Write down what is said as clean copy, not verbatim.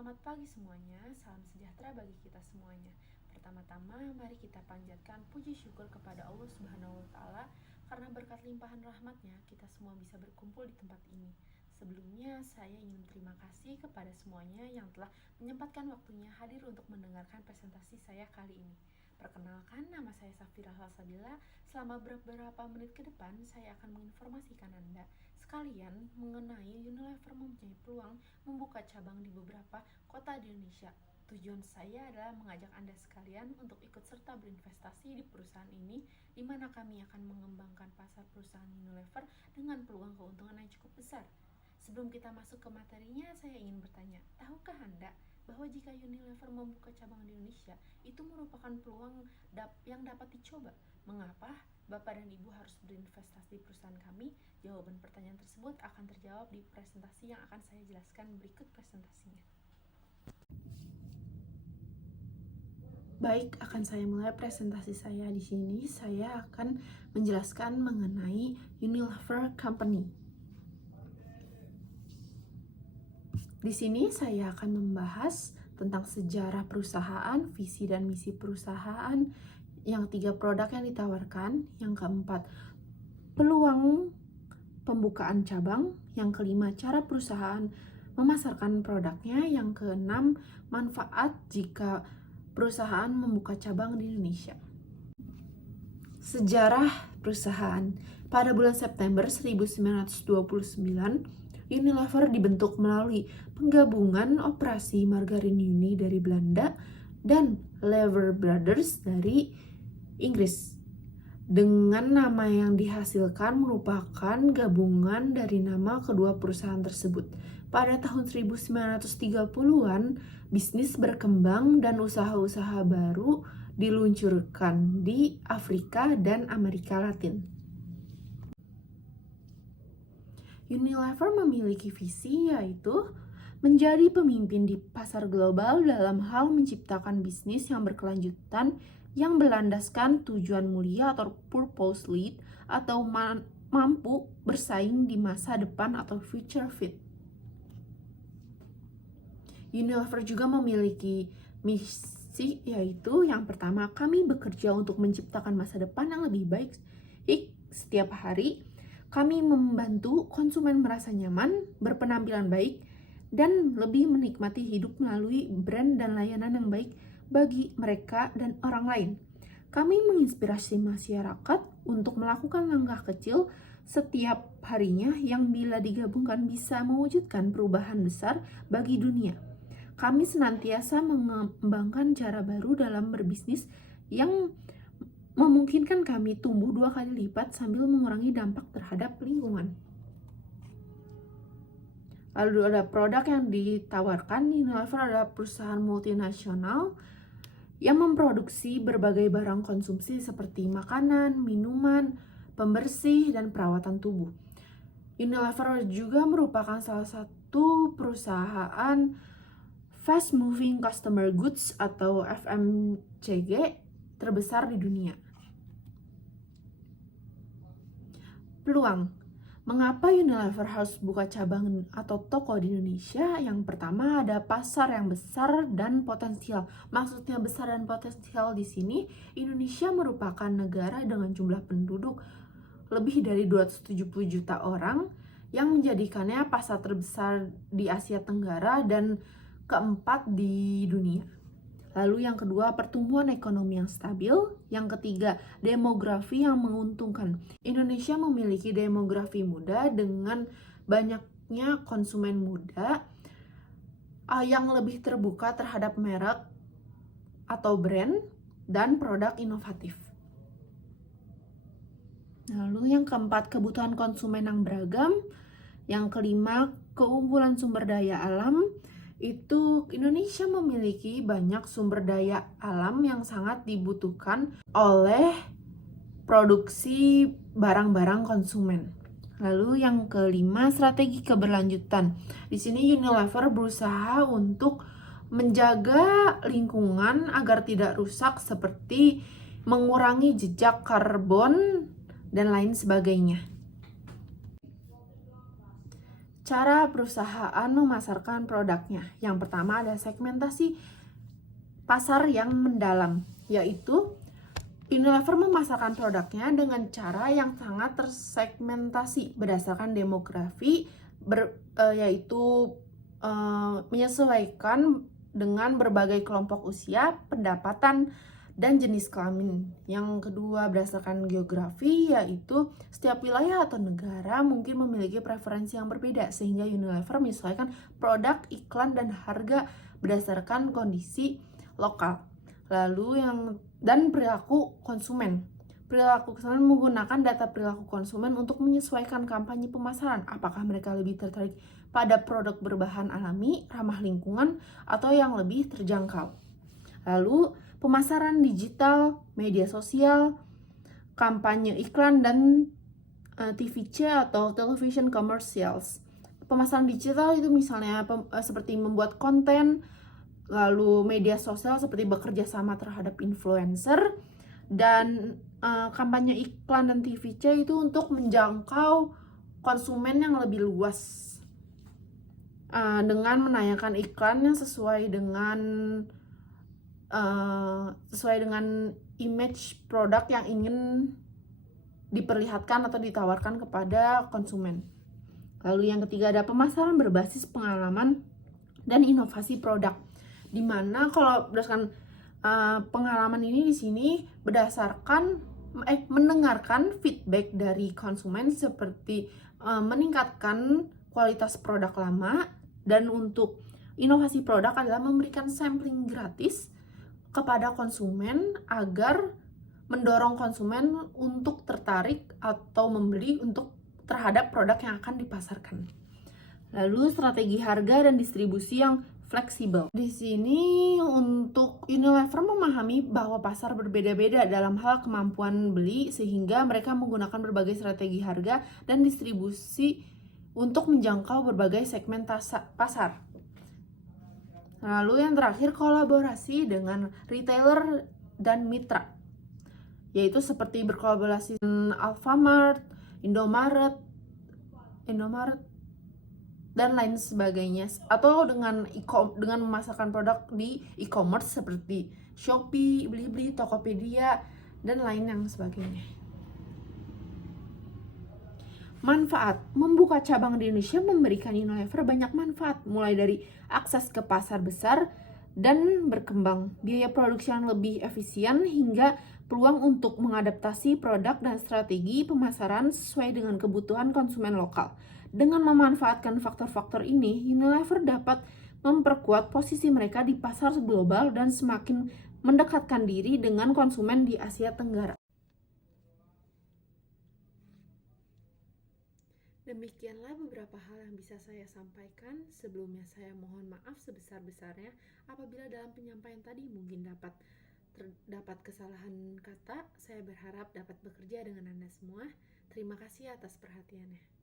Selamat pagi semuanya, salam sejahtera bagi kita semuanya. Pertama-tama, mari kita panjatkan puji syukur kepada Allah Subhanahu wa Ta'ala karena berkat limpahan rahmatnya kita semua bisa berkumpul di tempat ini. Sebelumnya, saya ingin berterima kasih kepada semuanya yang telah menyempatkan waktunya hadir untuk mendengarkan presentasi saya kali ini. Perkenalkan, nama saya Safira Salsabila. Selama beberapa menit ke depan, saya akan menginformasikan Anda sekalian mengenai Unilever mempunyai peluang membuka cabang di beberapa kota di Indonesia. Tujuan saya adalah mengajak Anda sekalian untuk ikut serta berinvestasi di perusahaan ini, di mana kami akan mengembangkan pasar perusahaan Unilever dengan peluang keuntungan yang cukup besar. Sebelum kita masuk ke materinya, saya ingin bertanya, tahukah Anda bahwa jika Unilever membuka cabang di Indonesia, itu merupakan peluang yang dapat dicoba? Mengapa Bapak dan Ibu harus berinvestasi di perusahaan kami? Jawaban pertanyaan tersebut akan terjawab di presentasi yang akan saya jelaskan berikut presentasinya. Baik, akan saya mulai presentasi saya di sini. Saya akan menjelaskan mengenai Unilever Company. Di sini saya akan membahas tentang sejarah perusahaan, visi dan misi perusahaan, yang 3 produk yang ditawarkan, yang keempat peluang pembukaan cabang, yang kelima cara perusahaan memasarkan produknya, yang keenam manfaat jika perusahaan membuka cabang di Indonesia. Sejarah perusahaan. Pada bulan September 1929, Unilever dibentuk melalui penggabungan operasi Margarin Uni dari Belanda dan Lever Brothers dari Inggris. Dengan nama yang dihasilkan merupakan gabungan dari nama kedua perusahaan tersebut. Pada tahun 1930-an, bisnis berkembang dan usaha-usaha baru diluncurkan di Afrika dan Amerika Latin. Unilever memiliki visi yaitu menjadi pemimpin di pasar global dalam hal menciptakan bisnis yang berkelanjutan yang berlandaskan tujuan mulia atau purpose lead atau mampu bersaing di masa depan atau future fit. Unilever juga memiliki misi yaitu yang pertama, kami bekerja untuk menciptakan masa depan yang lebih baik setiap hari. Kami membantu konsumen merasa nyaman, berpenampilan baik, dan lebih menikmati hidup melalui brand dan layanan yang baik bagi mereka dan orang lain. Kami menginspirasi masyarakat untuk melakukan langkah kecil setiap harinya yang bila digabungkan bisa mewujudkan perubahan besar bagi dunia. Kami senantiasa mengembangkan cara baru dalam berbisnis yang memungkinkan kami tumbuh 2 kali lipat sambil mengurangi dampak terhadap lingkungan. Lalu ada produk yang ditawarkan. Unilever adalah perusahaan multinasional yang memproduksi berbagai barang konsumsi seperti makanan, minuman, pembersih, dan perawatan tubuh. Unilever juga merupakan salah satu perusahaan fast moving consumer goods atau FMCG terbesar di dunia. Peluang. Mengapa Unilever harus buka cabang atau toko di Indonesia? Yang pertama, ada pasar yang besar dan potensial. Maksudnya besar dan potensial di sini, Indonesia merupakan negara dengan jumlah penduduk lebih dari 270 juta orang yang menjadikannya pasar terbesar di Asia Tenggara dan keempat di dunia. Lalu yang kedua, pertumbuhan ekonomi yang stabil. Yang ketiga, demografi yang menguntungkan. Indonesia memiliki demografi muda dengan banyaknya konsumen muda yang lebih terbuka terhadap merek atau brand dan produk inovatif. Lalu yang keempat, kebutuhan konsumen yang beragam. Yang kelima, keunggulan sumber daya alam. Itu Indonesia memiliki banyak sumber daya alam yang sangat dibutuhkan oleh produksi barang-barang konsumen. Lalu yang kelima, strategi keberlanjutan. Di sini Unilever berusaha untuk menjaga lingkungan agar tidak rusak seperti mengurangi jejak karbon dan lain sebagainya. cara perusahaan memasarkan produknya. Yang pertama ada segmentasi pasar yang mendalam, yaitu Unilever memasarkan produknya dengan cara yang sangat tersegmentasi berdasarkan demografi, yaitu menyesuaikan dengan berbagai kelompok usia, pendapatan, dan jenis kelamin. Yang kedua berdasarkan geografi, yaitu setiap wilayah atau negara mungkin memiliki preferensi yang berbeda, sehingga Unilever menyesuaikan produk, iklan, dan harga berdasarkan kondisi lokal. Lalu dan perilaku konsumen. Perilaku konsumen menggunakan data perilaku konsumen untuk menyesuaikan kampanye pemasaran. Apakah mereka lebih tertarik pada produk berbahan alami, ramah lingkungan, atau yang lebih terjangkau. Lalu pemasaran digital, media sosial, kampanye iklan, dan TVC atau television commercials. Pemasaran digital itu misalnya seperti membuat konten, lalu media sosial seperti bekerja sama terhadap influencer, dan kampanye iklan dan TVC itu untuk menjangkau konsumen yang lebih luas dengan menayangkan iklan yang sesuai dengan image produk yang ingin diperlihatkan atau ditawarkan kepada konsumen. Lalu yang ketiga ada pemasaran berbasis pengalaman dan inovasi produk, dimana kalau berdasarkan pengalaman ini di sini berdasarkan mendengarkan feedback dari konsumen seperti meningkatkan kualitas produk lama, dan untuk inovasi produk adalah memberikan sampling gratis kepada konsumen agar mendorong konsumen untuk tertarik atau membeli terhadap produk yang akan dipasarkan. Lalu strategi harga dan distribusi yang fleksibel. Di sini untuk Unilever memahami bahwa pasar berbeda-beda dalam hal kemampuan beli, sehingga mereka menggunakan berbagai strategi harga dan distribusi untuk menjangkau berbagai segmen pasar. Lalu yang terakhir kolaborasi dengan retailer dan mitra, yaitu seperti berkolaborasi dengan Alfamart, Indomaret, dan lain sebagainya, atau dengan memasarkan produk di e-commerce seperti Shopee, Blibli, Tokopedia, dan lain yang sebagainya. Manfaat membuka cabang di Indonesia memberikan Unilever banyak manfaat, mulai dari akses ke pasar besar dan berkembang, biaya produksi yang lebih efisien, hingga peluang untuk mengadaptasi produk dan strategi pemasaran sesuai dengan kebutuhan konsumen lokal. Dengan memanfaatkan faktor-faktor ini, Unilever dapat memperkuat posisi mereka di pasar global dan semakin mendekatkan diri dengan konsumen di Asia Tenggara. Demikianlah beberapa hal yang bisa saya sampaikan. Sebelumnya saya mohon maaf sebesar-besarnya apabila dalam penyampaian tadi mungkin terdapat kesalahan kata. Saya berharap dapat bekerja dengan Anda semua. Terima kasih atas perhatiannya.